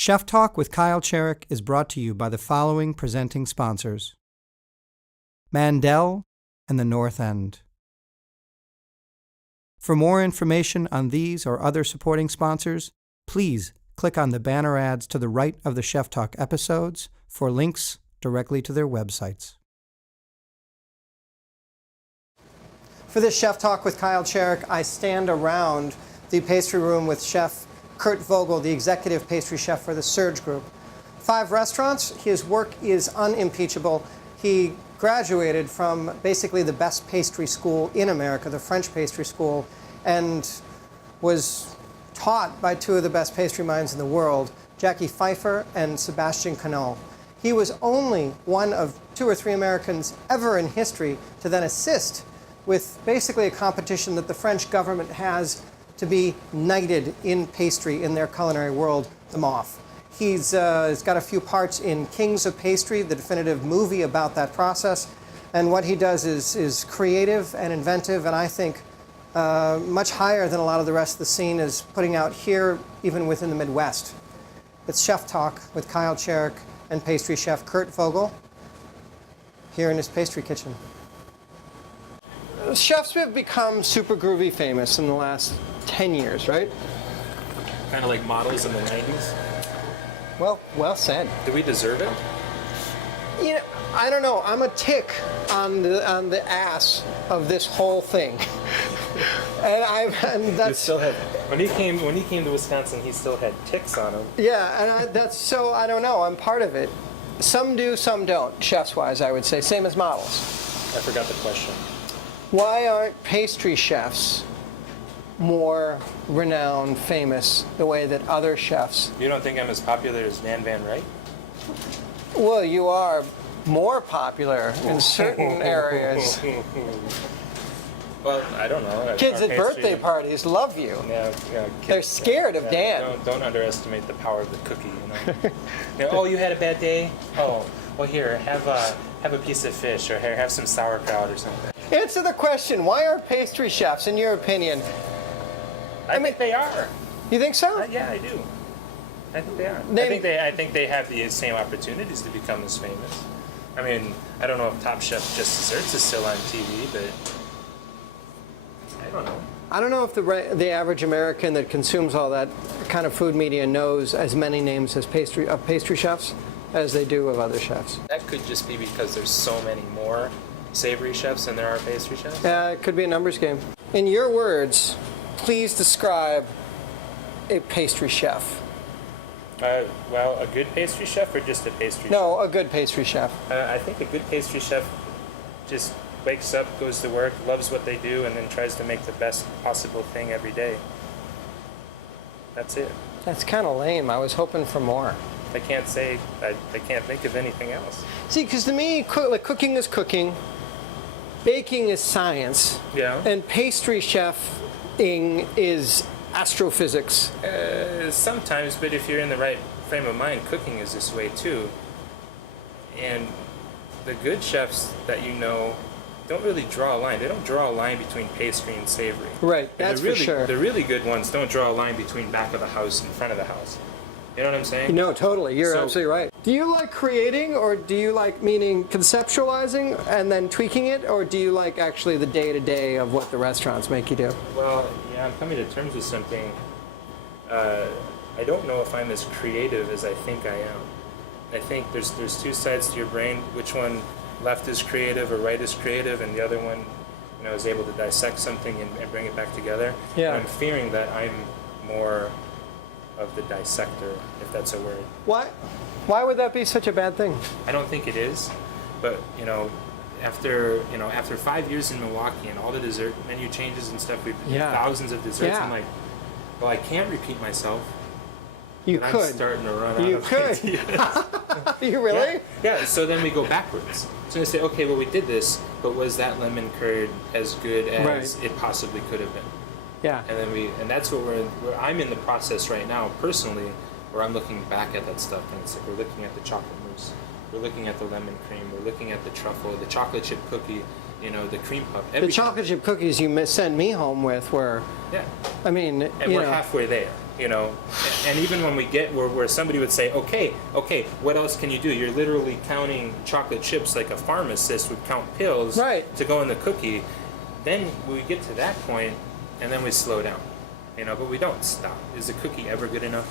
Chef Talk with Kyle Cherek is brought to you by the following presenting sponsors: Mandel and the North End. For more information on these or other supporting sponsors, please click on the banner ads to the right of the Chef Talk episodes for links directly to their websites. For this Chef Talk with Kyle Cherek, I stand around the pastry room with Chef Kurt Fogle, the executive pastry chef for the SURG Group. 5 restaurants. His work is unimpeachable. He graduated from basically the best pastry school in America, the French pastry school, and was taught by 2 of the best pastry minds in the world, Jackie Pfeiffer and Sebastian Canol. He was only one of 2 or 3 Americans ever in history to then assist with basically a competition that the French government has to be knighted in pastry in their culinary world, the MOF. He's got a few parts in Kings of Pastry, the definitive movie about that process. And what he does is creative and inventive, and I think much higher than a lot of the rest of the scene is putting out here, even within the Midwest. It's Chef Talk with Kyle Cherek and pastry chef Kurt Fogle here in his pastry kitchen. Chefs have become super groovy famous in the last 10 years, right? Kind of like models in the 90s. Well said. Do we deserve it? You know, I don't know. I'm a tick on the ass of this whole thing, and that's. You still had, when he came to Wisconsin, he still had ticks on him. Yeah, and that's so. I don't know. I'm part of it. Some do, some don't. Chefs-wise, I would say. Same as models. I forgot the question. Why aren't pastry chefs more renowned, famous, the way that other chefs? You don't think I'm as popular as Nan Van Wright? Well, you are more popular in certain areas. Well, I don't know. Kids at birthday parties love you. Yeah, kids, they're scared of Dan. Don't underestimate the power of the cookie. You know? Oh, you had a bad day? Oh, well, here, have a piece of fish, or here, have some sauerkraut or something. Answer the question. Why are pastry chefs, in your opinion? I think they are. You think so? Yeah, I do. I think they are. I think they have the same opportunities to become as famous. I mean, I don't know if Top Chef Just Desserts is still on TV, but I don't know. I don't know if the average American that consumes all that kind of food media knows as many names as pastry chefs as they do of other chefs. That could just be because there's so many more savory chefs than there are pastry chefs. Yeah, it could be a numbers game. In your words, please describe a pastry chef. Well, a good pastry chef or just a pastry chef? No, a good pastry chef. I think a good pastry chef just wakes up, goes to work, loves what they do, and then tries to make the best possible thing every day. That's it. That's kind of lame. I was hoping for more. I can't think of anything else. See, because to me, cooking is cooking, baking is science, yeah, and pastry chefing is astrophysics. Sometimes, but if you're in the right frame of mind, cooking is this way too. And the good chefs that you know don't really draw a line. They don't draw a line between pastry and savory. Right, that's for sure. The really good ones don't draw a line between back of the house and front of the house. You know what I'm saying? No, totally. You're absolutely right. Do you like creating, or do you like, meaning conceptualizing and then tweaking it, or do you like actually the day-to-day of what the restaurants make you do? Well, yeah, I'm coming to terms with something. I don't know if I'm as creative as I think I am. I think there's 2 sides to your brain. Which one, left is creative or right is creative, and the other one, is able to dissect something and bring it back together. Yeah. And I'm fearing that I'm more of the dissector, if that's a word. Why would that be such a bad thing? I don't think it is, but after 5 years in Milwaukee and all the dessert menu changes and stuff, we've thousands of desserts. Yeah. I'm like, well, I can't repeat myself. You and could. I'm starting to run out of ideas. You really? Yeah. So then we go backwards. So I say, okay, well, we did this, but was that lemon curd as good as it possibly could have been? Yeah. And then and that's what I'm in the process right now, personally, where I'm looking back at that stuff, and it's like we're looking at the chocolate mousse, we're looking at the lemon cream, we're looking at the truffle, the chocolate chip cookie, the cream puff. Everything. The chocolate chip cookies you sent me home with were, I mean, and we're halfway there. You know, and even when we get where somebody would say, okay, what else can you do? You're literally counting chocolate chips like a pharmacist would count pills to go in the cookie. Then we get to that point, and then we slow down, you know, but we don't stop. Is the cookie ever good enough?